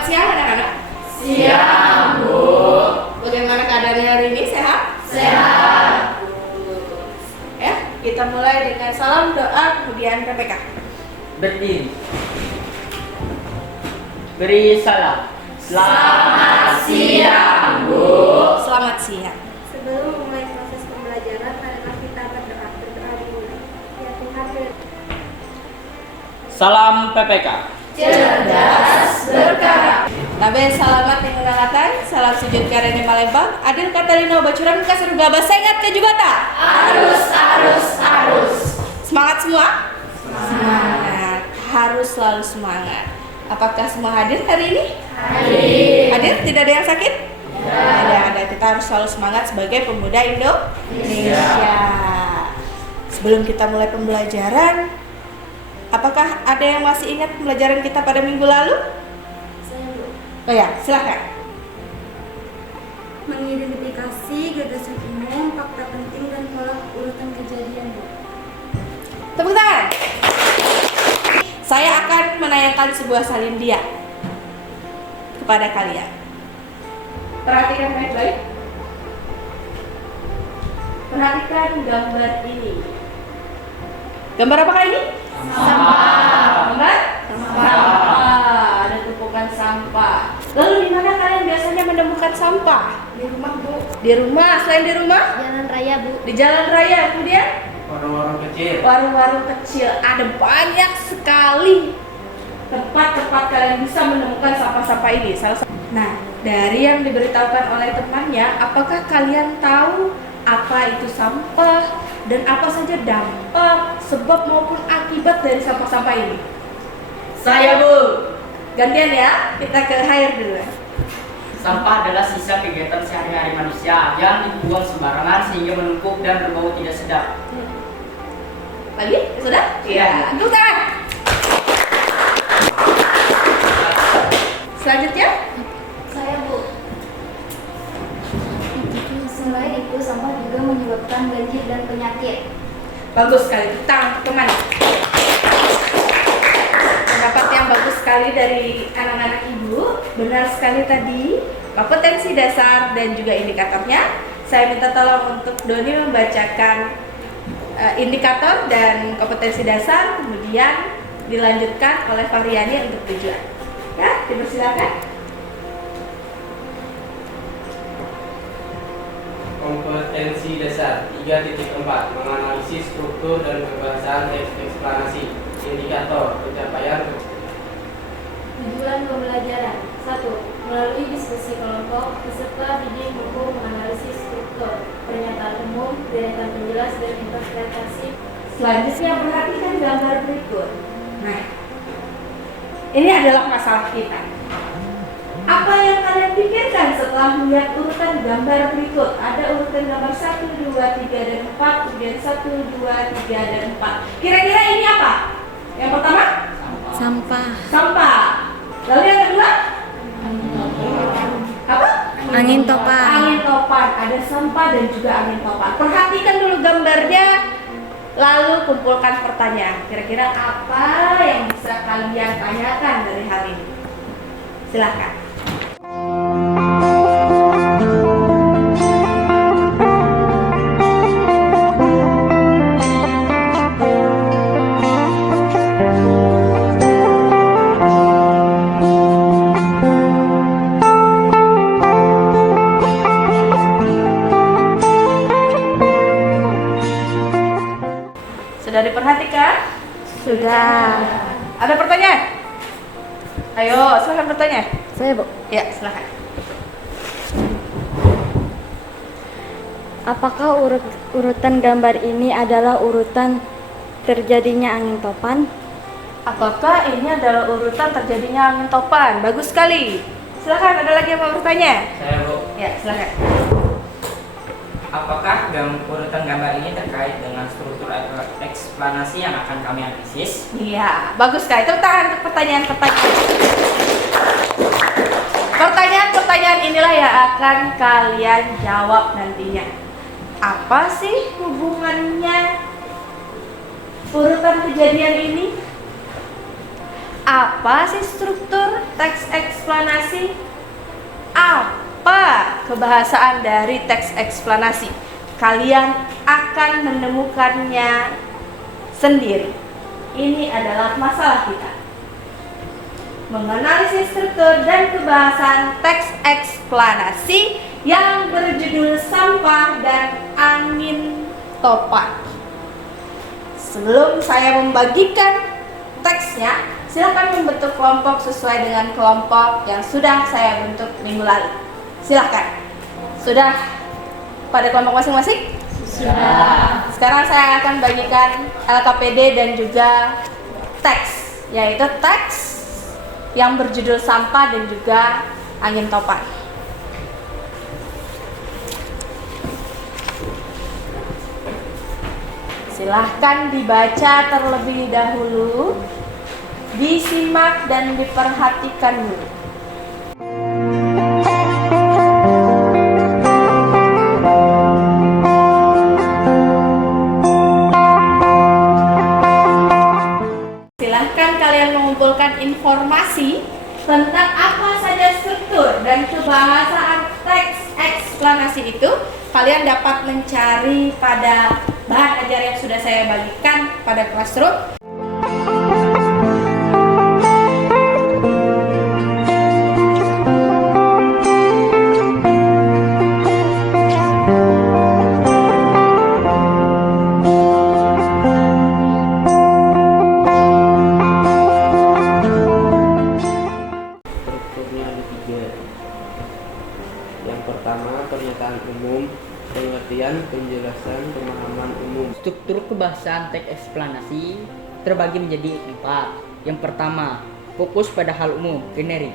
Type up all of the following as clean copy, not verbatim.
Selamat siang anak-anak. Siang, Bu. Bagaimana keadaannya hari ini? Sehat? Sehat. Ya, kita mulai dengan salam doa kemudian PPK. Berdiri. Beri salam. Selamat siang, Bu. Selamat siang. Sebelum memulai proses pembelajaran, marilah kita berdoa dulu. Ya Tuhan, Salam PPK. Cerdas berkarakter. Nabe salamat yang mengalatan, salam sujud karene Malembang, Adil Katalino bacuran kasar gabah sengat ke Jubata. Arus. Semangat semua? Semangat. Harus selalu semangat. Apakah semua hadir hari ini? Hadir? Tidak ada yang sakit? Tidak ada. Kita harus selalu semangat sebagai pemuda Indonesia. Sebelum kita mulai pembelajaran, apakah ada yang masih ingat pembelajaran kita pada minggu lalu? Oh ya, silahkan. mengidentifikasi gagasan umum, fakta penting, dan pola urutan kejadian, Bu. Tepuk tangan. Saya akan menayangkan sebuah salin dia kepada kalian. Perhatikan baik-baik. Perhatikan gambar ini. Gambar apakah ini? Gambar? Sampah. Ada tumpukan sampah. Lalu di mana kalian biasanya menemukan sampah? Di rumah, Bu. Di rumah. Selain di rumah? Jalan raya, Bu. Di jalan raya. Kemudian? Warung-warung kecil. Warung-warung kecil. Ada banyak sekali tempat-tempat kalian bisa menemukan sampah-sampah ini. Nah, dari yang diberitahukan oleh temannya, apakah kalian tahu apa itu sampah dan apa saja dampak, sebab maupun akibat dari sampah-sampah ini? Saya, Bu. Gantian ya, kita ke Hair dulu. Sampah adalah sisa kegiatan sehari-hari manusia yang dibuang sembarangan sehingga menumpuk dan berbau tidak sedap. Lagi? Sudah? Iya. Tepuk tangan. Selanjutnya? Saya, Bu. Selain itu, sampah juga menyebabkan banjir dan penyakit. Bagus sekali, tepuk tangan untuk teman. Pendapat yang bagus sekali dari anak-anak ibu. Benar sekali tadi, kompetensi dasar dan juga indikatornya. Saya minta tolong untuk Doni membacakan indikator dan kompetensi dasar, kemudian dilanjutkan oleh Variani untuk tujuan. Ya, dipersilakan. Kompetensi dasar 3.4 menganalisis struktur dan kebahasaan eksplanasi. Indikator pencapaian Tujuan pembelajaran 1. Melalui diskusi kelompok, peserta didik mampu menganalisis struktur, pernyataan umum, deretan penjelas, dan interpretasi. Selanjutnya perhatikan gambar berikut. Nah, ini adalah masalah kita. Apa yang kalian pikirkan setelah melihat urutan gambar berikut? Ada urutan gambar 1, 2, 3, dan 4, kemudian 1, 2, 3, dan 4. Kira-kira ini apa? Yang pertama? Sampah. Lalu yang kedua? Apa? Angin topan. Angin topan. Ada sampah dan juga angin topan. Perhatikan dulu gambarnya, lalu kumpulkan pertanyaan. Kira-kira apa yang bisa kalian tanyakan dari hal ini? Silahkan. Sudah diperhatikan? Sudah. Ada pertanyaan? Ayo, silahkan bertanya. Saya, Bu. Ya, silahkan. Apakah urutan gambar ini adalah urutan terjadinya angin topan? Apakah ini adalah urutan terjadinya angin topan? Bagus sekali. Silahkan, ada lagi yang mau bertanya? saya, Bu. Ya, silahkan. Apakah urutan gambar ini terkait dengan struktur eksplanasi yang akan kami analisis? Iya, bagus sekali. Tepuk tangan untuk pertanyaan-pertanyaan. Pertanyaan-pertanyaan inilah yang akan kalian jawab nantinya. Apa sih hubungannya urutan kejadian ini? Apa sih struktur teks eksplanasi? Apa kebahasaan dari teks eksplanasi? Kalian akan menemukannya sendiri. Ini adalah masalah kita. Menganalisis struktur dan kebahasaan teks eksplanasi yang berjudul Sampah dan Angin Topan. Sebelum saya membagikan teksnya, silakan membentuk kelompok sesuai dengan kelompok yang sudah saya bentuk minggu lalu. Silakan. Sudah pada kelompok masing-masing? Sudah. Sekarang saya akan bagikan LKPD dan juga teks, yaitu teks yang berjudul Sampah dan juga Angin Topan. Silahkan dibaca terlebih dahulu, disimak dan diperhatikan dulu. Silahkan kalian mengumpulkan informasi tentang apa saja struktur dan kebahasaan teks eksplanasi itu. Kalian dapat mencari pada bahan ajar yang sudah saya bagikan pada classroom. Strukturnya ada 3. Yang pertama, pernyataan umum, pengertian, penjelasan, pemahaman umum. Struktur kebahasaan teks eksplanasi terbagi menjadi 4. Yang pertama, fokus pada hal umum, generik.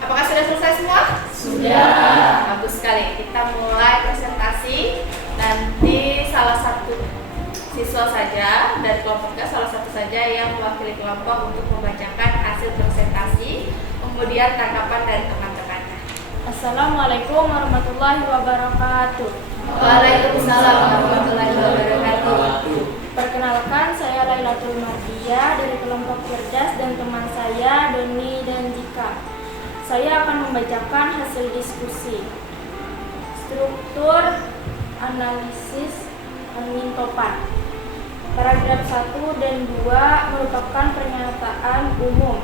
Apakah sudah selesai semua? Sudah. Bagus sekali. Kita mulai presentasi. Nanti salah satu siswa saja dari kelompoknya, salah satu saja yang mewakili kelompok untuk membacakan hasil presentasi, kemudian tanggapan dari teman-temannya. Assalamualaikum warahmatullahi wabarakatuh. Waalaikumsalam warahmatullahi wabarakatuh. Perkenalkan, saya Lailatul Mardia dari kelompok cerdas dan teman saya Doni dan Jika. Saya akan membacakan hasil diskusi. Struktur analisis angin topan. Paragraf 1 dan 2 merupakan pernyataan umum.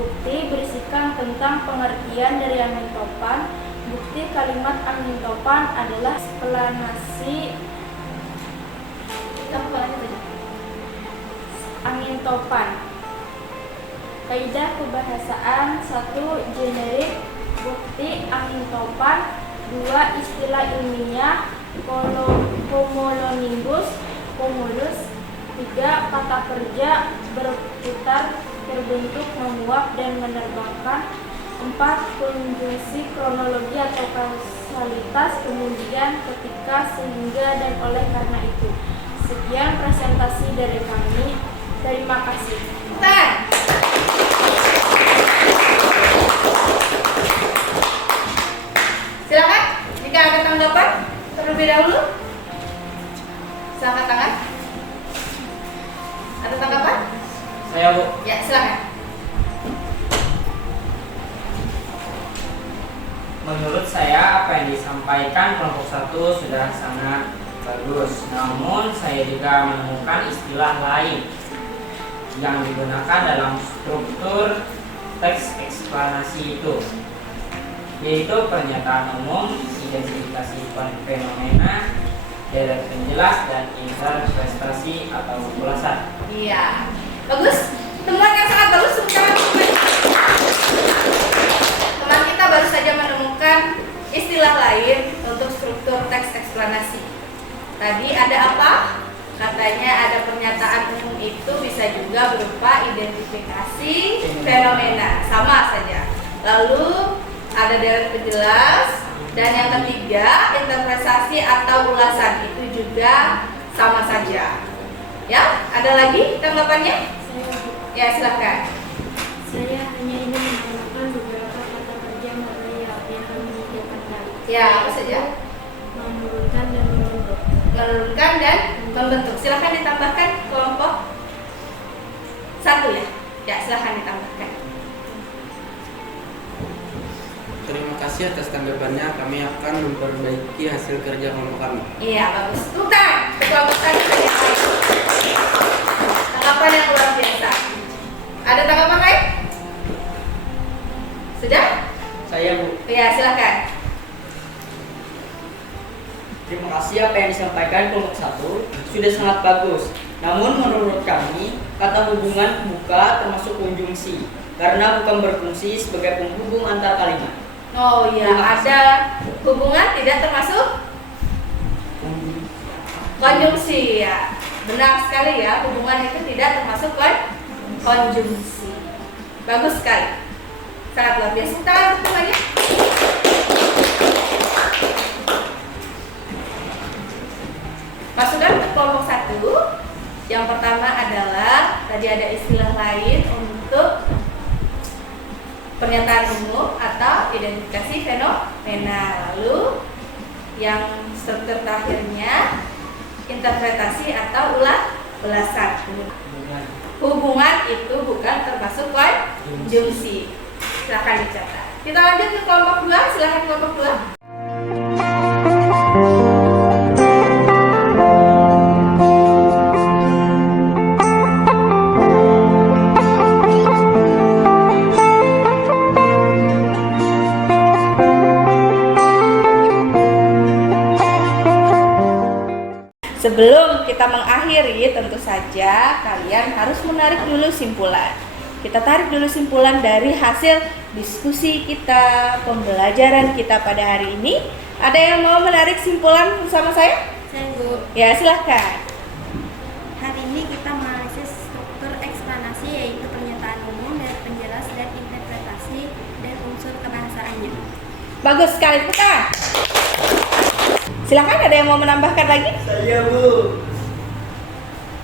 Bukti berisikan tentang pengertian dari angin topan. Bukti kalimat angin topan adalah eksplanasi angin topan. Kaidah kebahasaan 1. Generik. Bukti angin topan. 2. Istilah ilmiah cumulonimbus cumulus. 3. Kata kerja berputar, terbentuk, menguap, dan menerbangkan. 4. Konjungsi kronologi atau kausalitas, kemudian, ketika, sehingga, dan oleh karena itu. Sekian presentasi dari kami. Terima kasih. Silakan jika ada tanggapan terlebih dahulu. Silakan tangan. Ada tanggapan? Saya, Bu. Ya, silakan. Menurut saya apa yang disampaikan kelompok 1 sudah sangat bagus. Namun saya juga menemukan istilah lain yang digunakan dalam struktur teks eksplanasi itu, yaitu pernyataan umum, identifikasi fenomena, deret penjelas, dan interpretasi atau ulasan. Iya, bagus. Temuan yang sangat bagus. Teman kita baru saja menemukan istilah lain untuk struktur teks eksplanasi. Tadi ada apa? Katanya ada pernyataan umum, itu bisa juga berupa identifikasi fenomena, sama saja. Lalu ada deret penjelas, dan yang ketiga interpretasi atau ulasan, itu juga sama saja. Ya, ada lagi tanggapannya? Ya, silakan. Saya hanya ingin menambahkan beberapa kata kerja material yang kami menyediakan. Ya, apa saja? Menurunkan dan membentuk. Menurunkan dan membentuk. Silakan ditambahkan kelompok 1 ya. Ya, silakan ditambahkan. Terima kasih atas tanggapannya. Kami akan memperbaiki hasil kerja kelompok kami. Iya, bagus. Tepuk tangan. Kelompok tadi yang lain. Tanggapan yang luar biasa. Ada tanggapan lain? Sudah? Saya Bu. Ya, silakan. Terima kasih apa yang disampaikan kelompok 1 sudah sangat bagus. Namun menurut kami kata hubungan buka termasuk konjungsi karena bukan berfungsi sebagai penghubung antar kalimat. Oh iya, ada hubungan tidak termasuk konjungsi ya. Benar sekali ya, hubungan itu tidak termasuk konjungsi. Bagus sekali. Sangat luar biasa. Tangan tepuk lagi. Masukan untuk kelompok 1. Yang pertama adalah tadi ada istilah lain untuk pernyataan umum atau identifikasi fenomena. Lalu yang struktur terakhirnya interpretasi atau ulasan. Hubungan itu bukan termasuk konjungsi. Silakan dicatat. Kita lanjut ke kelompok 2. Silakan kelompok 2. Sebelum kita mengakhiri, tentu saja kalian harus menarik dulu simpulan. Kita tarik dulu simpulan dari hasil diskusi kita, pembelajaran kita pada hari ini. Ada yang mau menarik simpulan bersama saya? Saya Bu. Ya, silahkan. Hari ini kita menganalisis struktur eksplanasi yaitu pernyataan umum dari penjelas dan interpretasi dan unsur kebahasaannya. Bagus sekali, bukan? Silakan, ada yang mau menambahkan lagi? Saya Bu.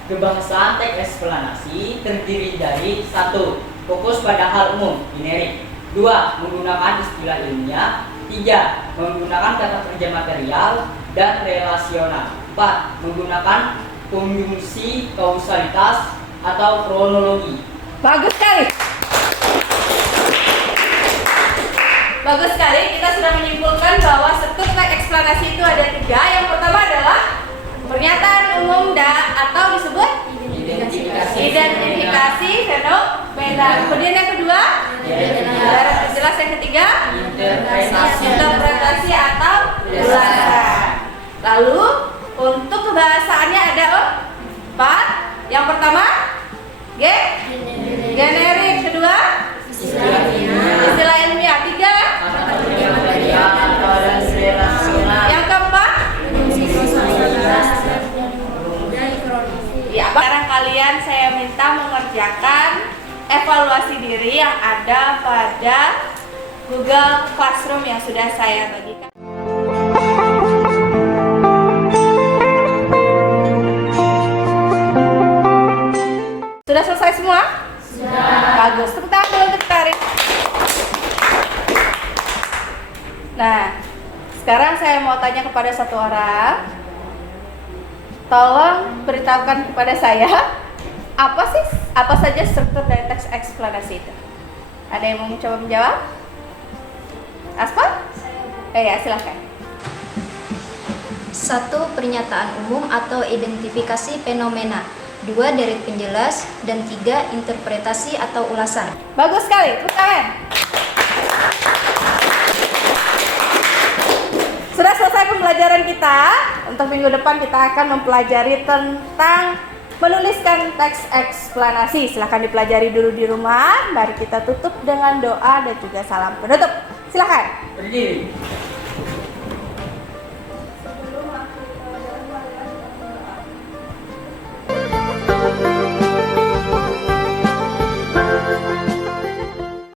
Kebahasaan teks eksplanasi terdiri dari 1. Fokus pada hal umum, generik. 2. Menggunakan istilah ilmiah. 3. Menggunakan kata kerja material dan relasional. 4. Menggunakan konjungsi kausalitas atau kronologi. Bagus sekali. Bagus sekali, kita sudah menyimpulkan bahwa struktur teks eksplanasi itu ada 3. Yang pertama adalah pernyataan umum atau disebut identifikasi fenomena. Kemudian yang kedua, jelas. Yang ketiga, interpretasi atau ulasan. Lalu untuk kebahasaannya ada 4. Yang pertama, generik. Kedua, istilah ilmiah. 3, yang keempat, ya, sekarang kalian saya minta mengerjakan evaluasi diri yang ada pada Google Classroom yang sudah saya bagikan. Sudah selesai semua? Sudah. Bagus. Tepuk tangan dulu untuk tarik. Nah, sekarang saya mau tanya kepada satu orang. Tolong beritahukan kepada saya apa saja struktur dari teks eksplanasi itu. Ada yang mau mencoba menjawab? Aspal? Ya, silakan. 1. Pernyataan umum atau identifikasi fenomena. 2. Dari penjelas. Dan 3. Interpretasi atau ulasan. Bagus sekali, tepuk tangan. Sudah selesai pembelajaran kita. Untuk minggu depan kita akan mempelajari tentang menuliskan teks eksplanasi. Silahkan dipelajari dulu di rumah. Mari kita tutup dengan doa dan juga salam penutup. Silahkan. Berdiri.